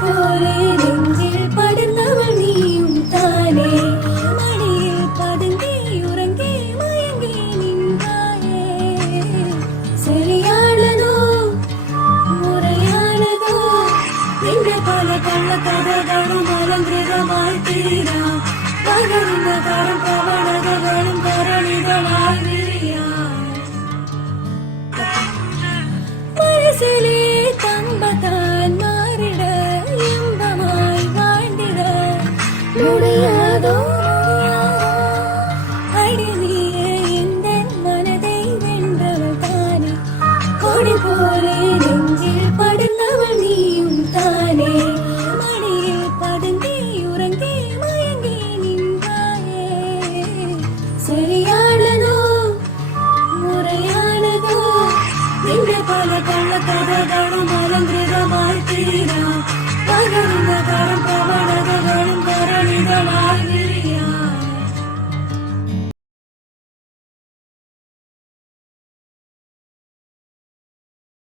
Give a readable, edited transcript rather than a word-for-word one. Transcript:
போலே நெஞ்சில் படுந்தவள் நீயும் தானே மடியில் பதுங்கி உறங்கி மயங்கி நின்றாயே சரியானதோ முறையானதோ எங்க பல கள்ள கதைகளும் அலங்கிருதமாய் தீரா பகர்ந்த கரும் பவனகளும் கரணிகளாய் மனசிலே தம்பத்தான் மாறிட இன்பமாய் வாழ்ந்திட முடியாதோ அடிநீயே இந்த மனதை வென்றவள் தானே கொடி போலே நெஞ்சில் படுந்தவள் நீயும் தானே மடியில் பதுங்கி உறங்கி மயங்கி நின்றாயே சரியானதோ முறையானதோ எங்க பல கள்ள கதைகளும் அலங்கிருதமாய் தீரா பகர்ந்த கரும் பவன